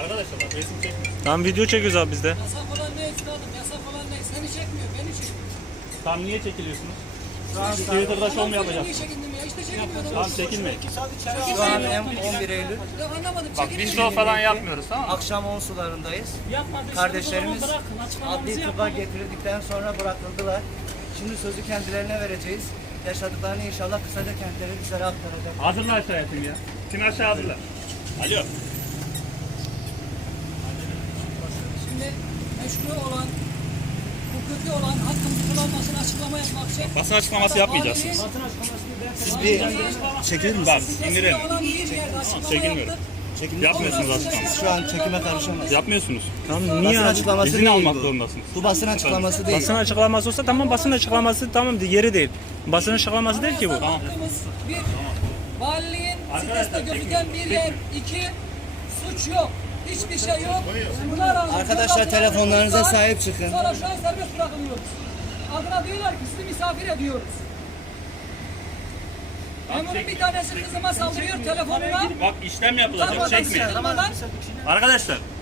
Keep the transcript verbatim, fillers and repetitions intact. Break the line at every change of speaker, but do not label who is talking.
Arkadaşlar bak resim çekmiyor.
Tamam video çekiyoruz abi biz de.
Yasak olan ne üstadım? Yasak olan ne? Seni çekmiyor, beni çekiyor.
Tam niye çekiliyorsunuz?
Şu an
Twitter'da şov mu yapacağız?
Niye çekindim ya? İşte çekmiyorum.
Tamam çekinmeyin.
Şu an on bir Eylül.
Ya anlamadım.
Bak
çekindim.
biz şov falan yapmıyoruz tamam mı?
Akşam on sularındayız.
Yapmadıysanız
Kardeşlerimiz
o zaman bırakın, açıklamamızı
adli tıbba
yapalım.
getirildikten sonra bırakıldılar. Şimdi sözü kendilerine vereceğiz. Yaşadıklarını inşallah kısaca kendileri bizlere aktaracak.
Hazırla aşağı yatın ya. Kim aşağı hazırla? Alo.
Şimdi meşru olan, hukuki olan hakkımızı kullanmasını açıklama yapmak için.
Basın açıklaması yapmayacaksınız.
Siz
bir çekilir misiniz?
Bak indirelim. Çekinmiyorum.
Çekinmiyorum.
Yapmıyorsunuz açıklaması.
Şu an çekime karışamaz.
Yapmıyorsunuz.
Tamam niye
Basın
abi?
açıklaması
İzin
değil
almak
bu.
zorundasınız.
Bu basın açıklaması değil.
Basın açıklaması olsa tamam, basın açıklaması tamam, yeri değil. Basın açıklaması değil ki bu.
Anayasal hakkımız bir, valiliğin sitesinde gözüken bir yer. İki, suç yok. Hiçbir şey yok. Buna rağmen
Arkadaşlar,
gözaltına
telefonlarınıza
alınmışlar.
sahip çıkın.
Sonra şu an serbest bırakılıyoruz. Adına diyorlar ki sizi misafir ediyoruz. Memurun bir tanesi kızıma saldırıyor telefonuna.
Bak işlem yapılacak.
Utanmadan,
Çekmeyin.
sıkılmadan
Arkadaşlar